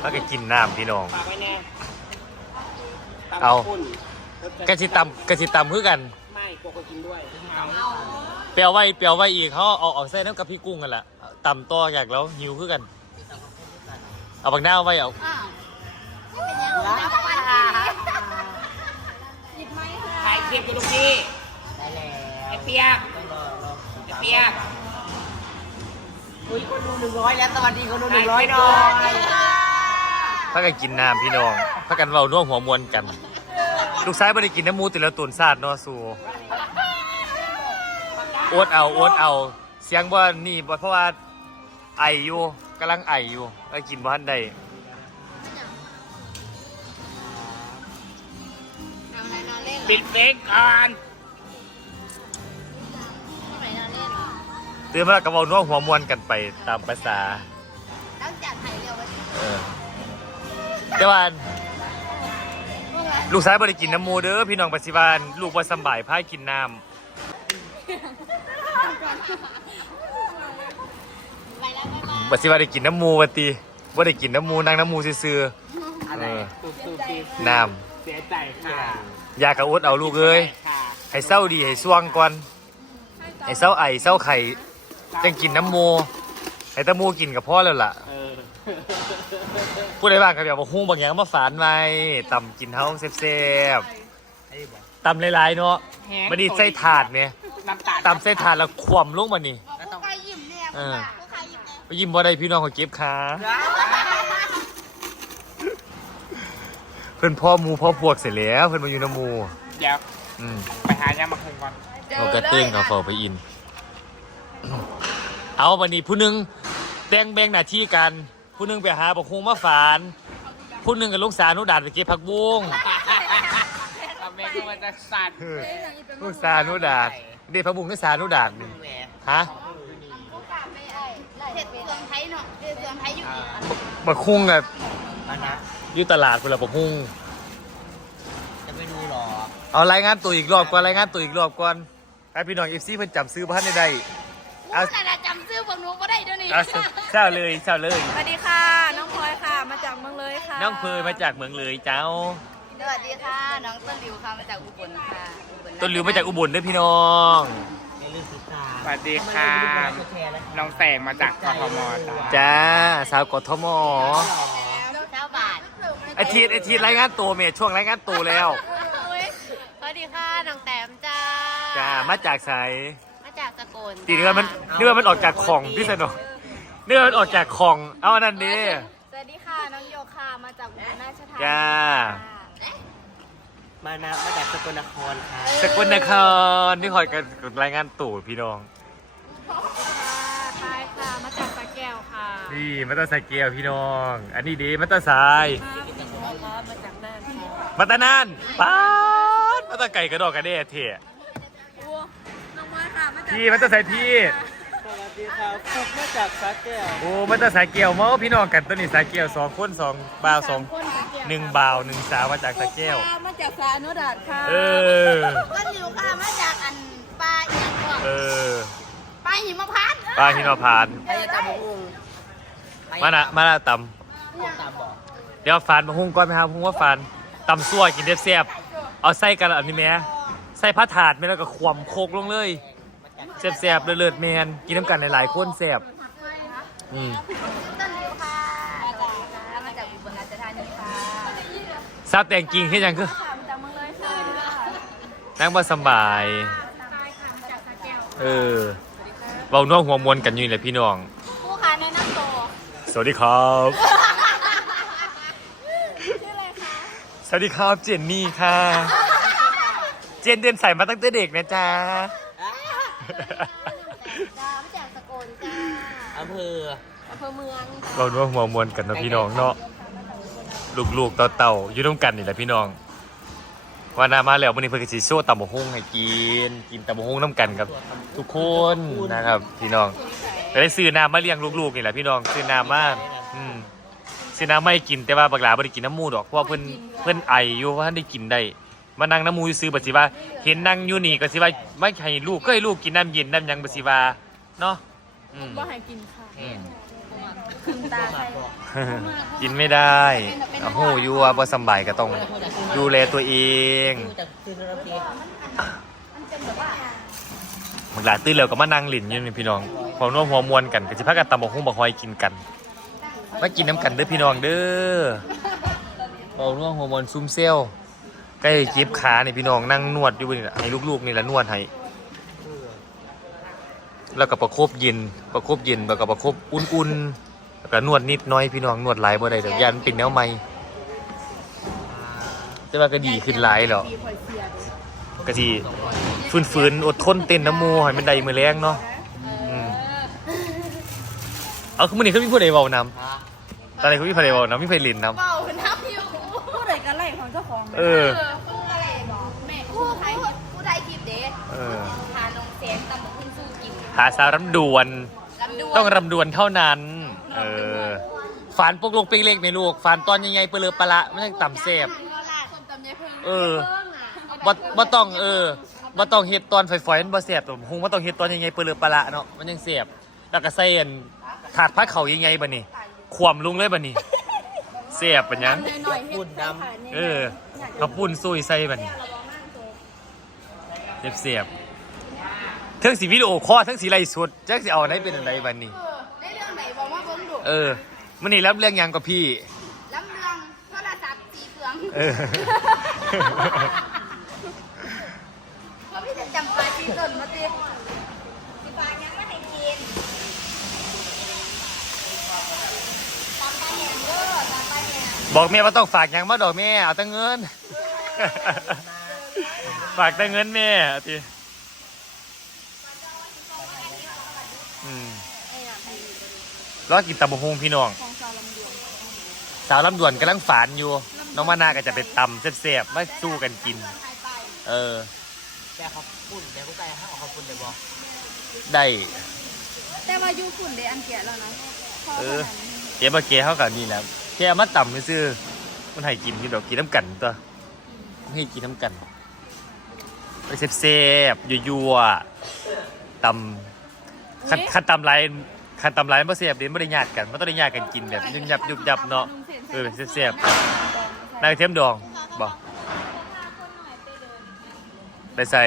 แล้วก็กินน้ำพี่น้อง ฝากไว้แน่ตำเอา ข้วปุ้นกะสิตำกะสิตำคือกัน ไม่กลัวคนกินด้วยเอาเปรียวไว้เปรียวไว้อีกเขาเอาออกใส่น้ำกับพี่กุ้งกันแหละตำต่ออยากแล้วหิวคือกัน เอาบักหน้าไว้เอา อ้าวไม่เป็นยังรับปันหยิบไม้ค่ะถ่ายคลิปอยู่ลูกพี่ได้แล้วไอ้เปียกต้องรอรอไอ้เปียกอุ้ยคนดูหนึ่งร้อยแล้วสวัสดีคนดูหนึ่งร้อยหน่อย พักกันกินน้ำพี่น้องพักกันเว้าน่วงหัวมวนกัน ลูกซ้ายไม่ได้กินน้ำมูแต่ละตุนซาดเนอสูโอดเอาโอดเอา เสียงว่านี่บ่เพราะว่าไออยู่กำลังไออยู่ไอ้กินบ้านใดเอาอะไรนอนเล่นเหรอปิดเบรกก่อนทำไมนอนเล่นเหรอตื่นมาแล้วก็เว้าน่วงหัวมวนกันไปตามภาษา แล้วจัดไถ่เร็วไว้ เออ แต่ว่าลูกซ้ายบ่ได้กินน้ำมูเด้อพี่น้องปัจจุบันลูกบ่สำบายพายกินน้ไปแล้วบ๊ายบายำปัจจุบันได้กินน้ำมูวะตีบ่ได้กินน้ำมูนั่งน้ำมูซื่ออะไรเออตูบตูบปีๆน้เสียใจค่ะำอยากกระอุดเอาลูกเอ้ยค่ะให้เศร้าดีให้สวงก่อนให้เศร้าไอเศร้าไข่จังกินน้ำมูให้ตะมูกินกับพ่อแล้วล่ะ เออ พูดได้บ้างครับเดี๋ยวมาหุ้งบางอย่างมาฝานไว้ตำกินเฮาแซ่บไอ้บอกๆตำหลายๆเนาะมันดีใส่ถาดเนี่ยน้ำตาลตำใส่ถาดแล้วคว่ำลงมานี่บอกผู้ใครยิ้มเนี่ยเออผู้ใครยิ้มเนี่ยไปยิ้มบ่ได้พี่น้องเขาเก็บขาเพิ่นพ่อหมูพ่อพวกเสร็จแล้วเพิ่นมาอยู่น้ำหมูเดี๋ยวอืมไปหายามาคุมก่อนเขากระเต้งเขาเฝ้าไปอิน เอาวันนี้ผู้หนึงแบ่งแบ่งหน้าที่กัน ผู้หนึงไปหาบักฮงมาฝาน ผู้หนึงกับลูกสาวนุดาดไปเก็บผักบุ้งเราแม่ก็มาจะสั่นลูกสาวนุดาดเด็กผักบุ้งลูกสาวนุดาดนี่แหมฮะผู้กลับไปไอ้เห็ดเสืองไทยเนาะเห็ดเสืองไทยอยู่กี่อันบักฮุงอะมานะอยู่ตลาดคนละบักฮุงจะไม่ดูหรอเอารายงานตัวอีกรอบก่อนรายงานตัวอีกรอบก่อนให้พี่น้องเอฟซีเพิ่นจำซื้อบ้านได้ได้เอา ผู้น่ะจำชื่อ พวกหนูไม่ได้เดี๋ยวนี้เอาเช้าเลยเช้าเลย สวัสดีค่ะ น้องพลอยค่ะ มาจากเมืองเลยค่ะน้องเพยมาจากเมืองเลยเจ้า สวัสดีค่ะ น้องต้นหลิวค่ะ มาจากอุบลค่ะอุบลต้นหลิวมาจากอุบลด้วยพี่น้องในเรื่องศึกษาสวัสดีค่ะ น้องแสงมาจากกทมจ้าจ้าสาวกทมเจ้าบาทอาทิตย์อาทิตย์รายงานตัวเมยช่วงรายงานตัวแล้ว สวัสดีค่ะ น้องแต้มจ้าจ้ามาจากไสมาจาก สกลตีเนื้อมันเนื้อมันออกจากของพี่สนอเนื้อมันออกจากของ เอาอันนั้นดิ สวัสดีค่ะ น้องโยค่ะมาจากอุบลราชธานีจ้ามานะมาจากสกลนครค่ะสกลนครนี่คอยกันรายงานตัวพี่น้องค่ะทายค่ะ มาจากสระแก้วค่ะนี่มาตาสายเกียวพี่น้อง อันนี้ดีมาตาสายครับมาจากน่านค่ะมาตานานป๊าดมาตาไก่กระดอกกระเด้เถะบัวน้อง พลอยค่ะมาจากพี่มาตาสายพี่ สวัสดีครับฟุกมาจากสระแก้วโอ้มาตาสายเกียวเมาพี่น้องกันตัวนี้สายเกียวสองคนสองบ่าวสองคนสระแก้วหนึ่งบ่าวหนึ่งสาวมาจากสายแก้วค่ะมาจากสาอนุดาตค่ะเออต้นหลิวค่ะมาจากอันปลาเอียงก่อนเออปลาหิมพานต์ป้าหินพานต์ใครจะตำบักหุ่งมานะมานะตตำบอกำเดี๋ยวฟานมาหุ้งก่อนไหมครับหุ้งว่าฟานตำซั่วกินเสียบๆเอาใส่กันอันนี้แม่ใส่ผ้าถาดแม่แล้วก็ขวมโคกลงเลย แซ่บๆเลือดๆแมนกินน้ำกันหลายๆคนแซ่บอืมต้นหลิวค่ะมาจากอุบลราชธานีค่ะซาบแต่งกิงเฮ็ดหยังคือค่ะมาจากเมืองเลยค่ะนั่งบ่สำบายทายค่ะมาจากสระแก้วเออเบาน่วงหัวมวนกันอยู่นี่แหละพี่น้อง ผู้ค้าแนะนำตัวสวัสดีครับ ชื่ออะไรคะสวัสดีครับเจนนี่ค่ะ เจนเดินใส่มาตั้งแต่เด็กนะจ๊ะ จ้ามาจากสกลจ้าอำเภออำเภอเมืองเราน่วงหัวมวนกันเนาะพี่น้องเนาะลูกๆเต่าๆอยู่ร่วมกันนี่แหละพี่น้องว่านามาแล้ววันนี้เพื่อนก็สิโชว์ตำบกหุ่งให้กินกินตำบกหุ่งน้ำกันกับ ทุกคนนะครับ พี่น้องก็ได้ซื้อน้ำมาเลี้ยงลูกๆนี่แหละพี่น้องซื้อน้ำมาอืมซื้อน้ำไม่กินแต่ว่าบักหลาไม่ได้กินน้ำมูดอกเพราะว่าเพิ่นเพิ่นไออยู่เพราะท่านได้กินได้ มานั่งน้ำมูซื้อบัดสิว่า เห็นนั่งอยู่นี่ก็สิว่าไม่ให้ลูกก็ให้ลูกกินน้ำเย็นน้ำหยังบัดสิว่าเนาะอืมบ่ให้กินค่ะอืมคืนตาใครกินไม่ได้โอ้โหอยัวบ่สำบายก็ต้องดูแลตัวเองดูจากซีนโนพีมึงหลาตื่นแล้วก็มานั่งหลินอยู่นี่พี่น้องพร้อมร่วมหัวมวนกันก็สิพากันตำบักหุ่งบักฮอยกินกันมากินน้ำกันเด้อพี่น้องเด้อพร้อมร่วมหัวมวนซุ่มเซล ใกล้จ็บขานี่พี่น้องนั่งนวดอยู่นี่แหละให้ลูกๆนี่แหละนวดให้แล้วก็ประคบเย็นประคบเย็นแล้วก็ประคบอุ่นๆแล้วก็นวดนิดน้อยพี่น้องนวดหลายบ่ได้เดี๋ยวยันเป็นแนวใหม่แต่ว่าก็ดีขึ้นหลายแล้วดีคอยเสียเด้อก็ทีฝืนๆอดทนเต้นน้ำมูให้มันได้มือแรงเนาะเอาคือมันนี่เขามีผู้ใดเบานำตอนไหนเขามีผู้ใดเบานำมีผู้ใดลินนเบาน้ำอยู่ ผู้ใดก็ไล่ของ เจ้าของำเออ คู่อะไรบอกแม่คู่ไทยคู่ไทยคลิปเด็กเออ ทานลงแสงตำบักหุ่งสู้กินหาสาวรำดวน ลำดวนต้องรำดวนเท่านั้น เออฝานปกลงเปงเล็กไหมลูกฝานตอนยังไงเปลือปลาละมันยังต่ำเสบคนตำยายเพิ่งเออ บ่บ่ต้องเออบ่ต้องเฮ็ดตอนฝอยๆมันบ่เสียบตัวคงบ่ต้องเฮ็ดตอนยังไงเปลือปลาละเนาะมันยังเสียบแล้วก็ใส่อันถาดพักเขายังไงบัดนี้ขวมลงเลยบัดนี้เสียบปัญญัง หน่อยๆเฮ็ดใส่ผ่านเออ เขาปุ่นซุยใส่บัดนี้เสียบเสียบเทั้งสีวิดีโอคอลทั้งสีไลฟ์สดจักสิเอาไหนเป็นอันใดบัดนี้ได้เรื่องไหนบอกว่าเบิ่งดูเออมันนี่รับเรื่องหยังกับพี่ ลำเรื่องโทรศัพท์สีเฟืองเออ เพราะพี่จะจำปลายปีต้นมาติสิบาทยังไม่ให้กินตามไปแหงเด้อตามไปแหง บอกแม่ว่าต้องฝากหยังมาดอกแม่เอาแต่เงิน ฝากแต่เงินแม่เอาทีอืมรอกินตำบกฮงพี่น้องของสาวลำดวนสาวลำดวนกำลังฝานอยู่ น้องมานาก็จะไปตำเสียบๆมาสู้กันกิน เออแต่เขาปุ่นแต่กูใจให้ออกเขาปุ่นเลยบอกได้ แต่ว่าอยู่ฝุ่นได้อันแก่แล้วนะพอเอเท่าอนั้นเจ๊มาเกเขากับนี่แหละแค่เอามาต่ำซื่อๆมันให้กินอยู่ดอกกินน้ำกันตัวให้กินน้ำกันไปเซฟๆยัวๆตำคันคันตำไรคันตำไรมันเสียบเดี๋ยวไม่ได้ญาติกันมันต้องได้ญาติกันกินแบบยุบยับยุบยับเนาะเออเสียบๆนายเทียมดองบอกไปใส่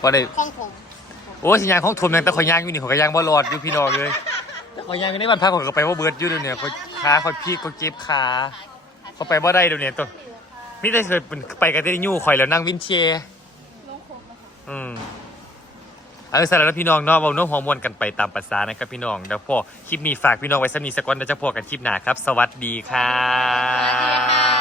พอได้ของผมโอ้ยสิยางของทมยังแต่ขอยยางอยู่นี่ขอยก็ยางบ่รอดอยู่พี่น้องเลย แต่ขอยยางอยู่ในบ้านพักขอยก็ไปว่าเบิดอยู่เดี๋ยวนี้ขาขาเขาพี่ก็เจ็บขาเขาไปบ่ได้เดี๋ยวนี้ตัวมิได้เคยไปกันที่ยู่ข่อยแล้วนั่งวินเชียร์อืมเอาสารบพี่น้องเนาะเบาโน้มฮองหอมนกันไปตามภาษานะครับพี่น้องเดี๋ยวพอคลิปนี้ฝากพี่น้องไว้สำนีสักวันเดี๋ยวจะพอกันคลิปหน้าครับ สวัสดีค่ะ